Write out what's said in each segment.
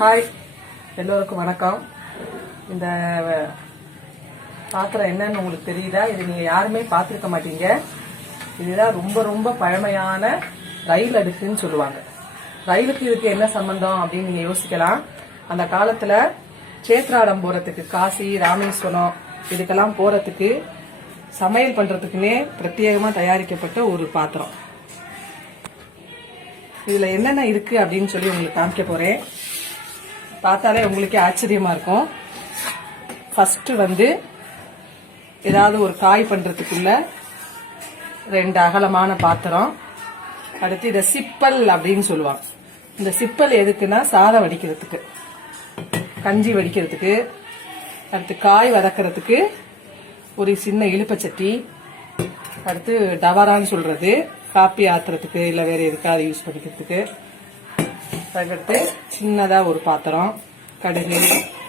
Hi, எல்லோருக்கும் வணக்கம். இந்த பாத்திரம் என்னன்னு உங்களுக்கு தெரியுதா? இது நீங்க யாருமே பார்த்திருக்க மாட்டீங்க. இதுதான் ரொம்ப ரொம்ப பழமையான ரயில் அடுக்குன்னு சொல்லுவாங்க. ரயிலுக்கு இதுக்கு என்ன சம்பந்தம் அப்படின்னு நீங்க யோசிக்கலாம். அந்த காலத்துல சேத்ராடம் போறதுக்கு, காசி, ராமேஸ்வரம் இதுக்கெல்லாம் போறதுக்கு சமையல் பண்றதுக்குன்னே பிரத்யேகமா தயாரிக்கப்பட்ட ஒரு பாத்திரம். இதுல என்னென்ன இருக்கு அப்படின்னு சொல்லி உங்களுக்கு காமிக்க போறேன். பார்த்தாலே உங்களுக்கே ஆச்சரியமா இருக்கும். ஃபர்ஸ்ட் ஏதாவது ஒரு காய் பண்றதுக்குள்ள 2 அகலமான பாத்திரம். அடுத்து இதை சிப்பல் அப்படின்னு சொல்லுவாங்க. இந்த சிப்பல் எதுக்குன்னா சாதம் வடிக்கிறதுக்கு, கஞ்சி வடிக்கிறதுக்கு, அடுத்து காய் வதக்கிறதுக்கு ஒரு சின்ன இழுப்பச்சட்டி, அடுத்து டவரான்னு சொல்றது காப்பி ஆத்துறதுக்கு இல்ல வேற எதுக்காவது யூஸ் பண்ணிக்கிறதுக்கு, அதுக்கடுத்து சின்னதா ஒரு பாத்திரம் கடுகு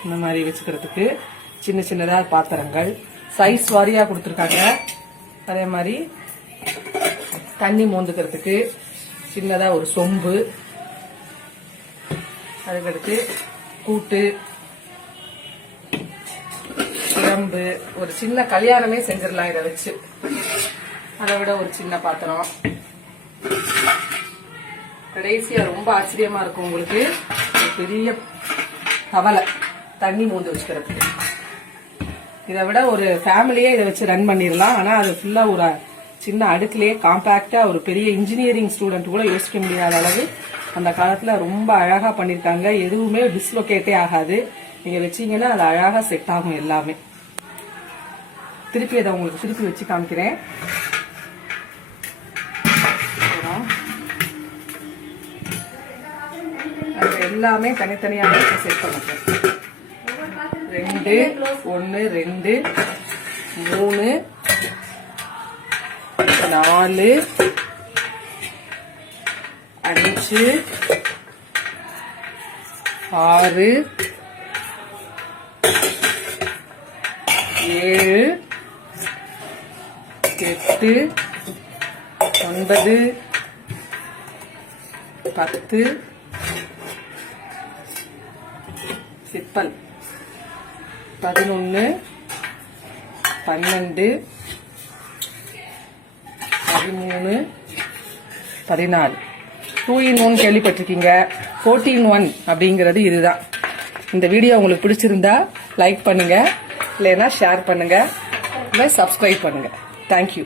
இந்த மாதிரி வச்சுக்கிறதுக்கு சின்ன சின்னதா பாத்திரங்கள் சைஸ் வாரியா கொடுத்துருக்காங்க. அதே மாதிரி தண்ணி மோந்துக்கிறதுக்கு சின்னதா ஒரு சொம்பு, அதுக்கடுத்து கூட்டு, குழம்பு, ஒரு சின்ன கல்யாணமே செஞ்சிடலாம் இதை வச்சு. அதை விட ஒரு சின்ன பாத்திரம். கடைசியா ரொம்ப ஆச்சரியமா இருக்கும் உங்களுக்கு, ஒரு பெரிய கவலை தண்ணி மூந்து வச்சுக்கிறதுக்கு. இதை விட ஒரு ஃபேமிலியே இதை வச்சு ரன் பண்ணிடலாம். ஆனா அது ஃபுல்லா ஒரு சின்ன அடுக்குலயே காம்பாக்டா ஒரு பெரிய இன்ஜினியரிங் ஸ்டூடெண்ட் கூட யோசிக்க முடியாத அளவு அந்த காலத்துல ரொம்ப அழகா பண்ணிருக்காங்க. எதுவுமே டிஸ்லோகேட்டே ஆகாது. நீங்க வச்சீங்கன்னா அது அழகா செட் ஆகும் எல்லாமே. திருப்பி அதை உங்களுக்கு திருப்பி வச்சு காமிக்கிறேன். எல்லாமே தனித்தனியாக செட் பண்ணுறேன். 2 1 2 3 4 5 6 7 8 9 10 சிப்பல் 11 12 13 14. 2 in 1 கேள்விப்பட்டிருக்கீங்க. 14 in 1 அப்படிங்கிறது இதுதான். இந்த வீடியோ உங்களுக்கு பிடிச்சிருந்தா லைக் பண்ணுங்க, இல்லைன்னா ஷேர் பண்ணுங்க, இல்லை சப்ஸ்கிரைப் பண்ணுங்க. தேங்க்யூ.